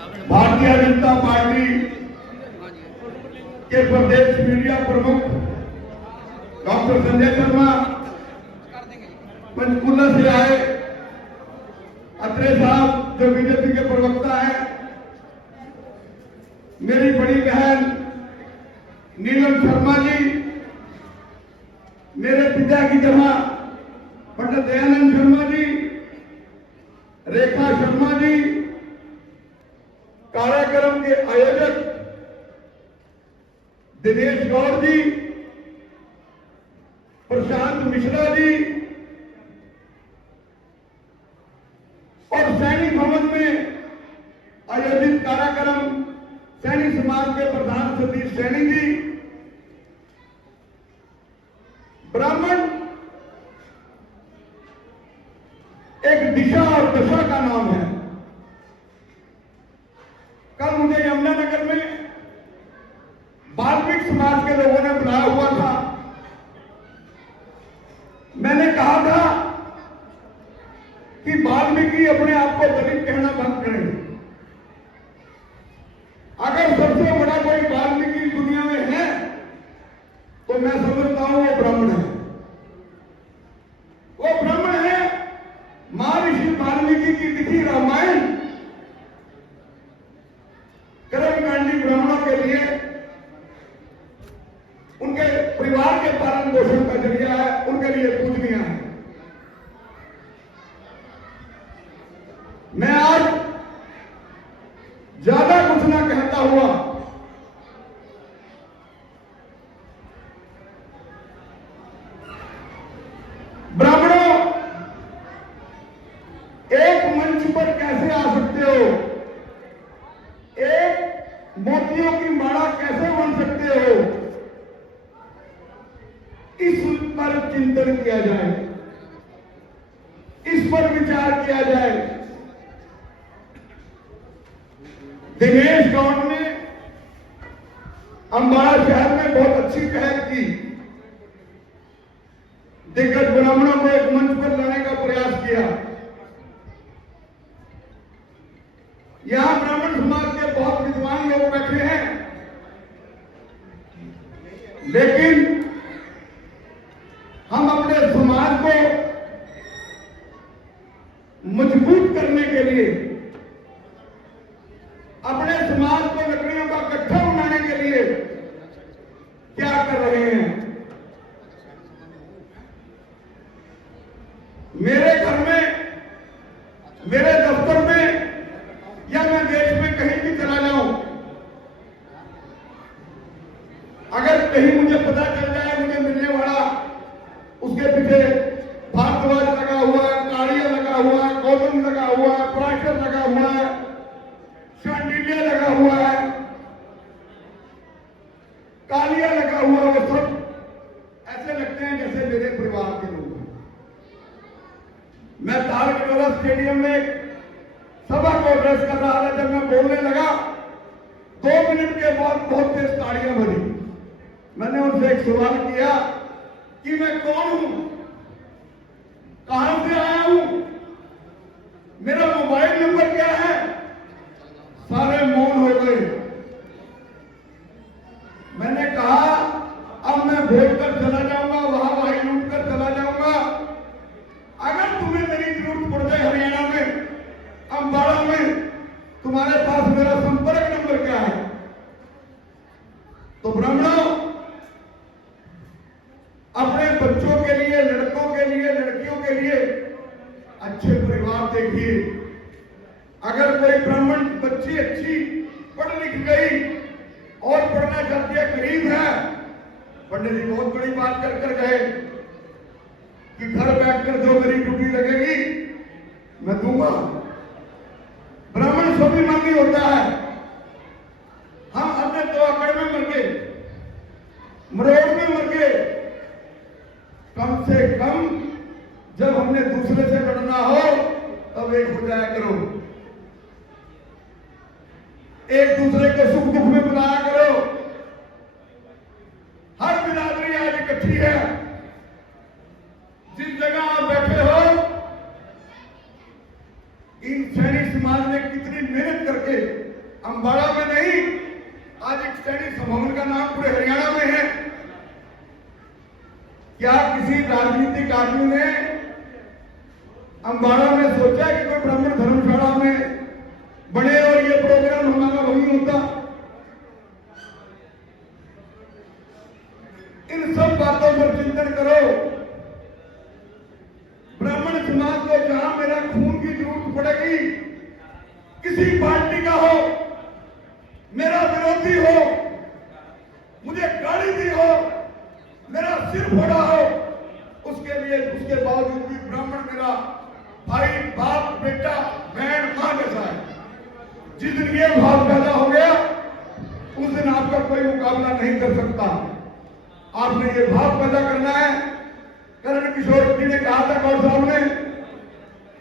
Bharatiya Janata party के प्रदेश media प्रमुख doctor Sanjay Sharma, Panchkula से आए अत्रे साहब जो बीजेपी के प्रवक्ता हैं, मेरी बड़ी बहन नीलम शर्मा जी, मेरे पिता की जमा पंडित दयानंद शर्मा जी, रेखा शर्मा जी, कार्यक्रम के आयोजक दिनेश गौड़ जी, प्रशांत मिश्रा जी और सैनिक भवन में आयोजित कार्यक्रम सैनिक समाज के प्रधान सतीश सैनी जी। ब्राह्मण एक दिशा और दशा का नाम है। कल मुझे यमुनानगर में वाल्मीकि समाज के लोगों ने बुलाया हुआ था। मैंने कहा था कि वाल्मीकि अपने आप को दलित कहना बंद करें। अगर सबसे बड़ा कोई वाल्मीकि दुनिया में है तो मैं समझता हूं वो ब्राह्मण है। वो ब्राह्मण है। महर्षि वाल्मीकि की लिखी रामायण कर्मकांडी ब्राह्मणों के लिए उनके परिवार के पालन पोषण का जरिया है, उनके लिए पूजनीय है। मैं आज ज्यादा कुछ ना कहता हुआ ब्राह्मणों, एक मंच पर कैसे आ सकते हो, एक मोतियों की माला कैसे बन सकते हो, इस पर चिंतन किया जाए, इस पर विचार किया जाए। दिनेश गौड़ ने अंबाला शहर में बहुत अच्छी पहल की। दिग्गज ब्राह्मणों को एक मंच पर लाने का प्रयास किया। यहां ब्राह्मण समाज के बहुत विद्वान लोग बैठे हैं, लेकिन हम अपने समाज को मजबूत करने के लिए, अपने समाज को लकड़ियों का गट्ठा बनाने के लिए क्या कर रहे हैं। मेरे घर में, मेरे दफ्तर में या मैं देश में कहीं भी चला जाऊं, अगर कहीं मुझे पता चल जाए मुझे मिलने वाला उसके पीछे भारद्वाज लगा हुआ है, काड़िया लगा हुआ है, गौतम लगा हुआ है, प्राशर लगा हुआ है, शांडिल्य लगा हुआ है, कालिया लगा हुआ है, वो सब ऐसे लगते हैं जैसे मेरे परिवार के लोग हैं। मैं तालकटोला स्टेडियम में सभा को एड्रेस कर रहा था। जब मैं बोलने लगा 2 मिनट के बाद बहुत तेज तालियां बजी। मैंने उनसे एक सवाल किया कि मैं कौन हूं, कहां से आया हूं, मेरा मोबाइल नंबर क्या है। सारे मौन हो गए। मैंने कहा अब मैं बोलकर चला जाऊंगा, वहां लूट कर चला जाऊंगा। अगर तुम्हें मेरी जरूरत पड़ जाए हरियाणा में, अंबाला में, तुम्हारे पास मेरा संपर्क नंबर क्या है। तो ब्राह्मणों, अपने बच्चों के लिए, लड़कों के लिए, लड़कियों के लिए अच्छे परिवार देखिए। अगर कोई ब्राह्मण बच्ची अच्छी पढ़ लिख गई और पढ़ना चाहती है, गरीब है, पंडित जी बहुत बड़ी बात कर गए कि घर बैठकर जो मेरी ड्यूटी लगेगी मैं दूंगा। ब्राह्मण स्वाभिमानी होता है। हम अपने तो अकड़ में मर गए, मरोड़ में मर गए। कम से कम जब हमने दूसरे से लड़ना हो तब एक हो जाया करो, एक दूसरे के सुख दुख में बुलाया करो। हर बिरादरी आज इकट्ठी है। जिस जगह आप बैठे हो, इन सैनिक समाज ने कितनी मेहनत करके अंबाला में नहीं, आज एक स्टडी भवन का नाम पूरे हरियाणा में है। क्या किसी राजनीतिक आदमी ने अंबाला में सोचा कि कोई ब्राह्मण धर्मशाला में बने और ये प्रोग्राम हमारा वही होता? इन सब बातों पर चिंतन करो। ब्राह्मण समाज को जहां मेरा खून की जरूरत पड़ेगी, किसी पार्टी का हो, मेरा विरोधी हो, मुझे गाली दी हो, मेरा सिर फोड़ा हो, उसके बावजूद भी ब्राह्मण मेरा भाई, बाप, बेटा, बहन, मां जैसा है। जिस दिन ये भाव पैदा हो गया, उस दिन आपका कोई मुकाबला नहीं कर सकता। आपने ये भाव पैदा करना है। करण किशोर जी ने कहा था, गौर साहब ने,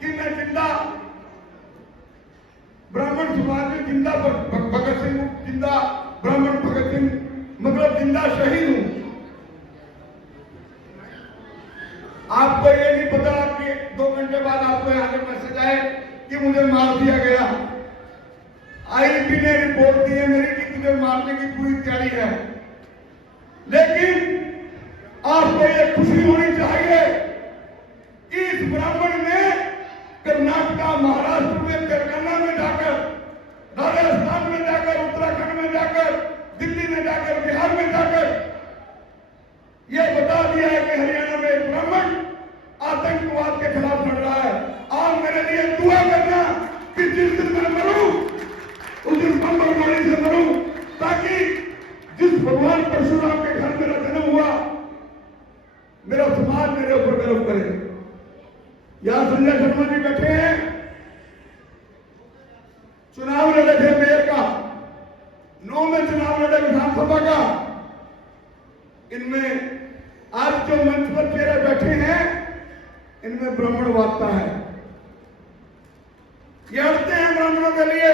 कि मैं जिंदा ब्राह्मण समाज में जिंदा भगत सिंह, जिंदा ब्राह्मण भगत सिंह, मतलब जिंदा शहीद हूं। आपको ये नहीं पता कि 2 घंटे बाद आपको यहां से मैसेज आए कि मुझे मार दिया गया। आईबी ने रिपोर्ट दी है मेरी कि तुझे मारने की पूरी तैयारी है। लेकिन आपको ये खुशी होनी चाहिए कि इस ब्राह्मण ने कर्नाटका, महाराष्ट्र में, तेलंगाना में जाकर, राजस्थान में जाकर, उत्तराखंड में जाकर, दिल्ली में जाकर, बिहार में जाकर यह बता दिया है कि हरियाणा में एक ब्राह्मण आतंकवाद के खिलाफ लड़ रहा है। आप मेरे लिए दुआ करना कि जिस दिन मैं मरूं उस दिन बम्बर गोली से मरूं, ताकि जिस भगवान परशुराम के घर मेरा जन्म हुआ, मेरा समाज मेरे ऊपर गर्व करे। यहां संजय शर्मा जी बैठे हैं, चुनाव लड़े थे मेयर का, 9 में चुनाव लड़े विधानसभा का। इनमें आज जो मंच पर चेहरे बैठे हैं, इनमें ब्राह्मणवादता है। ये अड़ते हैं ब्राह्मणों के लिए।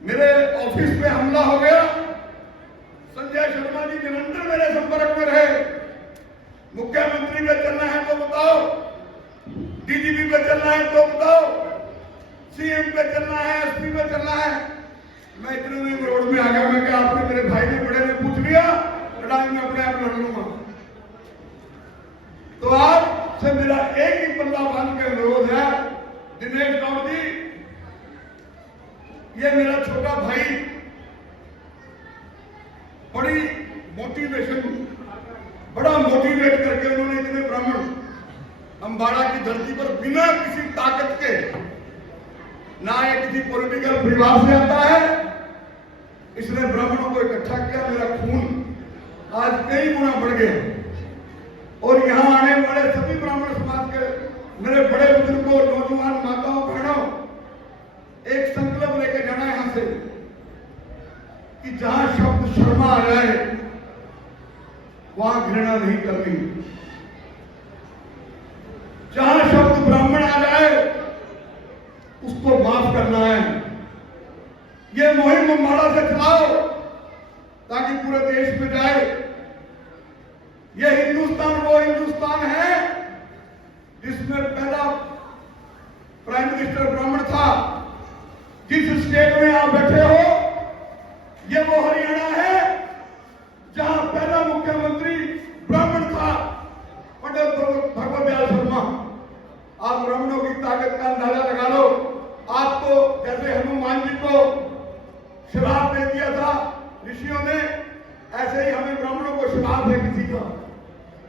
मेरे ऑफिस पे हमला हो गया, संजय शर्मा जी निरंतर मेरे संपर्क में रहे। मुख्यमंत्री पे चलना है तो बताओ, डीजीपी पे चलना है तो बताओ, सीएम पे चलना है, एसपी पे चलना है। मैं इतने में रोड में आ गया। मैं क्या, आपने मेरे भाई ने बड़े ने पूछ लिया, लड़ाई में अपने आप लड़ लूंगा। तो आपसे मेरा एक ही पल्ला बांध के अनुरोध है, दिनेश गौड़ जी, ये मेरा छोटा भाई, बड़ी मोटिवेशन, बड़ा मोटिवेट करके उन्होंने इतने ब्राह्मण अंबाला की धरती पर बिना किसी ताकत के, ना ये किसी पॉलिटिकल परिवार से आता है, इसने ब्राह्मणों को इकट्ठा किया। मेरा खून आज कई गुना बढ़ गया। और यहां आने वाले सभी ब्राह्मण समाज के मेरे बड़े बुजुर्गों, नौजवान, माताओं, बहनों, एक संकल्प लेके जाना यहां से कि जहां शब्द शर्मा आ जाए वहां घृणा नहीं करनी। जहां शब्द ब्राह्मण आ जाए उसको माफ करना है। ये मुहिम अंबाला से चलाओ ताकि पूरे देश में जाए। ये हिंदुस्तान वो हिंदुस्तान है जिसमें पहला प्राइम मिनिस्टर ब्राह्मण था। जिस स्टेट में आप बैठे हो, ये वो हरियाणा है जहां पहला मुख्यमंत्री ब्राह्मण था, पंडित भगवत दयाल शर्मा। आप ब्राह्मणों की ताकत का अंदाजा लगा लो। आपको जैसे हनुमान जी को श्राप दे दिया था ऋषियों ने, ऐसे ही हमें ब्राह्मणों को श्राप है किसी का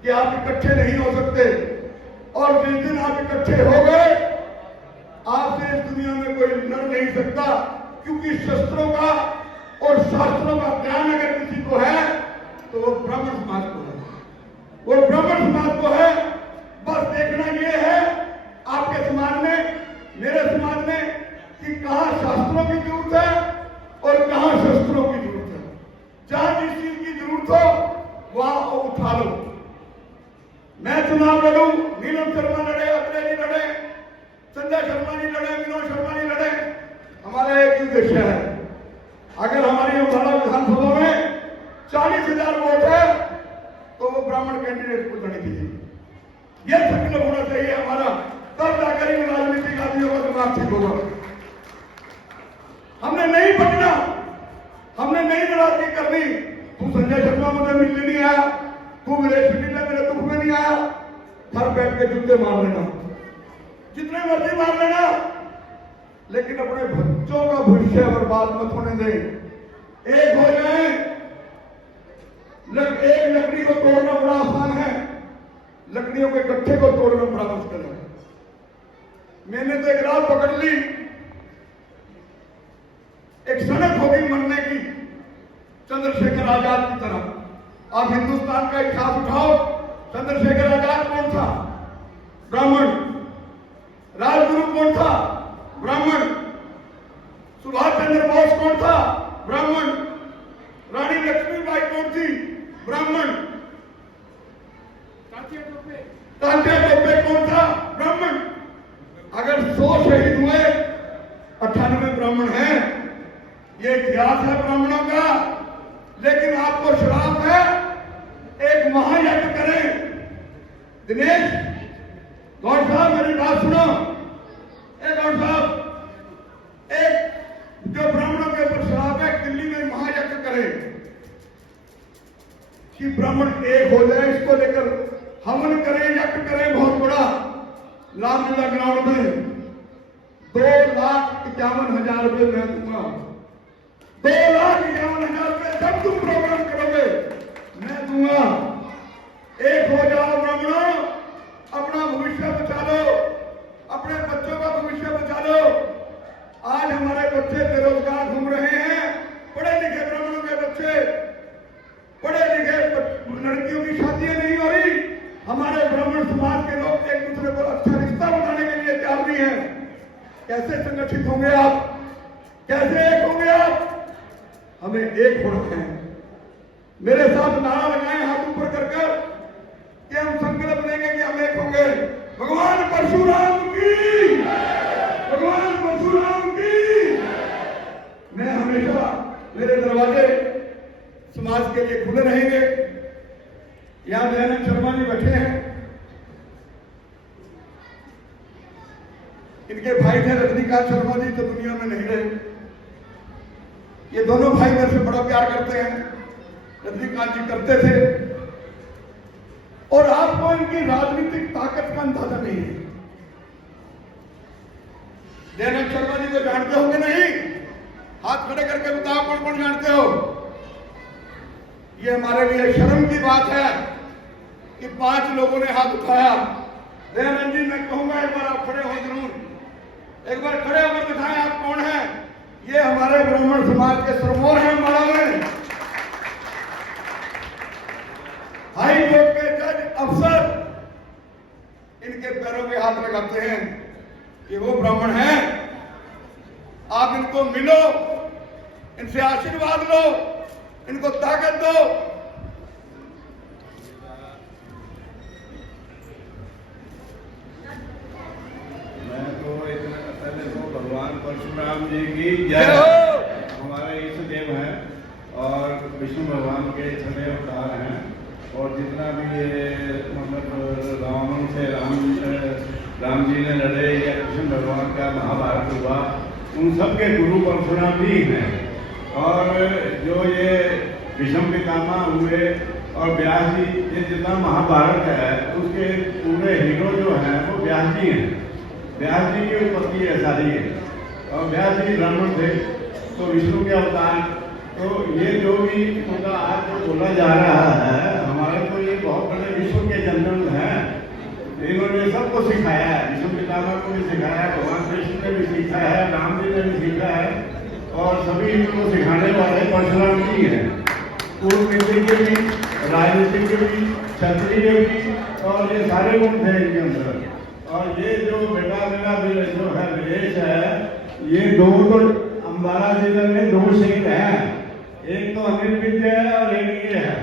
कि आप इकट्ठे नहीं हो सकते। और जिस दिन आप इकट्ठे हो गए, आपसे इस दुनिया में कोई लड़ नहीं सकता, क्योंकि शस्त्रों का और शास्त्रों का ज्ञान अगर किसी को है तो वो ब्राह्मण समाज को है, वो ब्राह्मण समाज को है। बस देखना ये है आपके समाज में, मेरे समाज में, कि कहां शास्त्रों की जरूरत है और कहां शस्त्रों की जरूरत है। जहां जिस चीज की जरूरत हो वहां वो उठा लो। मैं चुनाव लड़ूं, नीलम शर्मा लड़े, अत्रे जी लड़े, संजय शर्मा जी लड़े, विनोद शर्मा जी लड़े, हमारा एक ही उद्देश्य है। अगर हमारी अंबाला विधानसभा में 40,000 वोट है तो वो ब्राह्मण कैंडिडेट को लड़ने दीजिए। यह संकल्प होना चाहिए हमारा, तब जाकर इन राजनीतिक आदमियों का दिमाग ठीक होगा। हमने नहीं पटना, हमने नहीं नाराजगी करनी। तू संजय शर्मा मुझे मिलने नहीं आया, तू मेरे छुट्टी में मेरे दुख में नहीं आया, घर बैठ के जूते मार लेना, जितने मर्जी मार लेना, लेकिन अपने बच्चों का भविष्य बर्बाद मत होने दें। एक हो जाए। एक लकड़ी को तोड़ना बड़ा आसान है, लकड़ियों के गट्ठे को तोड़ना बड़ा मुश्किल है। मैंने तो एक रात पकड़ ली, एक सनक होगी मरने की, चंद्रशेखर आजाद की तरह। आप हिंदुस्तान का इतिहास उठाओ, चंद्रशेखर आजाद कौन था? ब्राह्मण। राजगुरु कौन था? ब्राह्मण। सुभाष चंद्र बोस कौन था? ब्राह्मण। रानी लक्ष्मीबाई कौन थी? ब्राह्मण। तात्या टोपे कौन था? ब्राह्मण। अगर 100 शहीद हुए, 98 ब्राह्मण हैं। ये इतिहास है ब्राह्मणों का। लेकिन आपको श्राप है, एक महायज्ञ करें। दिनेश गौड़ साहब मेरी बात सुनो। गौड़ साहब, एक जो ब्राह्मणों के ऊपर श्राप है, दिल्ली में महायज्ञ करें कि ब्राह्मण एक हो जाए। इसको लेकर हवन करें, यज्ञ करें बहुत बड़ा, रामलीला ग्राउंड में 2,51,000 रुपये मैं दूंगा। 2,51,000 रुपये जब तुम प्रोग्राम करोगे मैं दूंगा। एक हो जाओ ब्राह्मणों, अपना भविष्य बचा लो, अपने बच्चों का भविष्य बचा लो। आज हमारे बच्चे बेरोजगार घूम रहे हैं, पढ़े लिखे ब्राह्मणों के बच्चे, पढ़े लिखे लड़कियों की शादियां नहीं हो रही। हमारे ब्राह्मण समाज के लोग एक दूसरे को अच्छा रिश्ता बनाने के लिए तैयार नहीं है। कैसे संगठित होंगे आप? कैसे एक होंगे आप? हमें एक होना है। मेरे साथ नारा लगाएं हाथ ऊपर कर कर कि हम संकल्प लेंगे कि हम एक होंगे। भगवान परशुराम की, भगवान परशुराम की। मैं हमेशा, मेरे दरवाजे समाज के लिए खुले रहेंगे। यहां दयानंद शर्मा जी बैठे हैं, इनके भाई थे रजनीकांत शर्मा जी, तो दुनिया में नहीं रहे। ये दोनों भाई मेरे से बड़ा प्यार करते हैं, रजनीकांत जी करते थे। और आपको इनकी राजनीतिक ताकत का अंदाजा नहीं है। दयानंद शर्मा जी को जानते होंगे नहीं? हाथ खड़े करके बताओ कौन कौन जानते हो। ये हमारे लिए शर्म की बात है कि 5 लोगों ने हाथ उठाया। दयानंद जी, मैं कहूंगा एक बार आप खड़े हो जरूर, एक बार खड़े होकर दिखाएं आप कौन हैं। ये हमारे ब्राह्मण समाज के सरमोर हैं अम्बाड़ा में। हाई कोर्ट के जज, अफसर इनके पैरों पे हाथ लगाते हैं कि वो ब्राह्मण हैं। आप इनको मिलो, इनसे आशीर्वाद लो, इनको ताकत दो। मैं तो इतना पहले तो भगवान परशुराम जी की जय। हमारे इष्ट देव हैं और विष्णु भगवान के छठे अवतार हैं। और जितना भी ये मतलब रावण से राम जी ने लड़े या कृष्ण भगवान का महाभारत हुआ, उन सब के गुरु परशुराम जी हैं। और जो ये भीष्म पितामह हुए और व्यास जी, ये जितना महाभारत है उसके पूरे हीरो जो हैं वो व्यास जी हैं। व्यास जी की उत्पत्ति है सारी है। और व्यास जी ब्राह्मण थे तो विष्णु के अवतार। तो ये जो भी उनका आज जो बोला जा रहा है, हमारे तो ये बहुत बड़े विश्व के जनरल हैं। इन्होंने सबको सिखाया है, विष्णु पितामह को भी सिखाया है, भगवान कृष्ण ने भी सीखा है, राम जी ने भी सीखा है। और सभी इनको सिखाने वाले परशुराम जी हैं। कूटनीति के भी, राजनीति के भी, क्षत्रिय के भी, और ये सारे गुण थे इनके अंदर। और ये जो बेटा मेरा जो है विदेश है, ये दो तो अम्बाड़ा जिले में 2 सिंह हैं। एक तो अनिल विद्या है और एक ये है।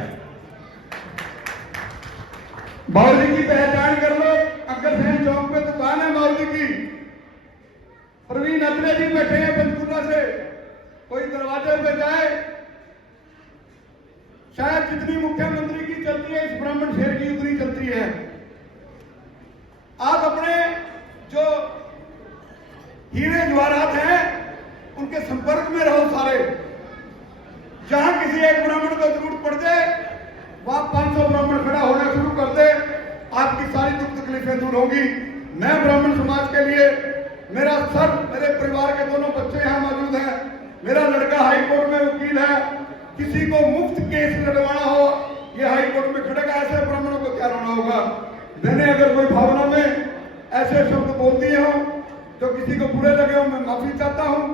बाउली की पहचान कर लो, अग्रसेन चौक पे दुकान है बाउली की। प्रवीण अत्रे जी बैठे हैं पंचकूला से, कोई दरवाजे पे जाए, शायद जितनी मुख्यमंत्री की चलती है इस ब्राह्मण शेर की उतनी चलती है। आप अपने जो हीरे जवाहरात हैं उनके संपर्क में रहो सारे। जहां किसी एक ब्राह्मण को जरूरत पड़ जाए वहां 500 ब्राह्मण खड़ा होना शुरू कर दे, आपकी सारी दुख तकलीफें दूर होंगी। मैं ब्राह्मण समाज के लिए, मेरा सर, मेरे परिवार के दोनों बच्चे यहाँ मौजूद हैं, मेरा लड़का हाई कोर्ट में वकील है, किसी को मुफ्त केस लड़वाना हो ये हाई कोर्ट में खड़ेगा, ऐसे ब्राह्मणों को क्या रोना होगा। मैंने अगर कोई भावना में ऐसे शब्द बोल दिए हो तो किसी को बुरे लगे हो, मैं माफी चाहता हूं।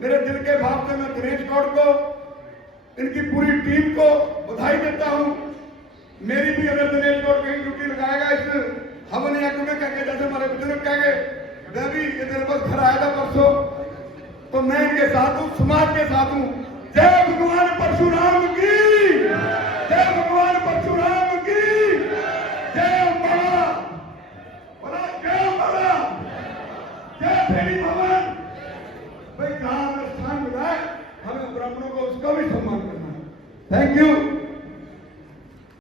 मेरे दिल के भाव से मैं दिनेश गौड़ को, इनकी पूरी टीम को बधाई देता हूं। मेरी भी अगर दिनेश गौड़ कहीं ड्यूटी लगाएगा इस हवन यज्ञ में, कहेंगे जैसे हमारे बुजुर्ग कहेंगे, मैं भी ये मेरे पास घर आया था परसों, तो मैं इनके साथ हूं, समाज के साथ हूं। जय भगवान परशुराम की, जय भगवान परशुराम की, जय अम्बा, बोला जय अम्बा, जय फेरी भवन। भाई जहां हमें स्थान मिला है, हमें ब्राह्मणों को उसका भी सम्मान करना है। Thank you.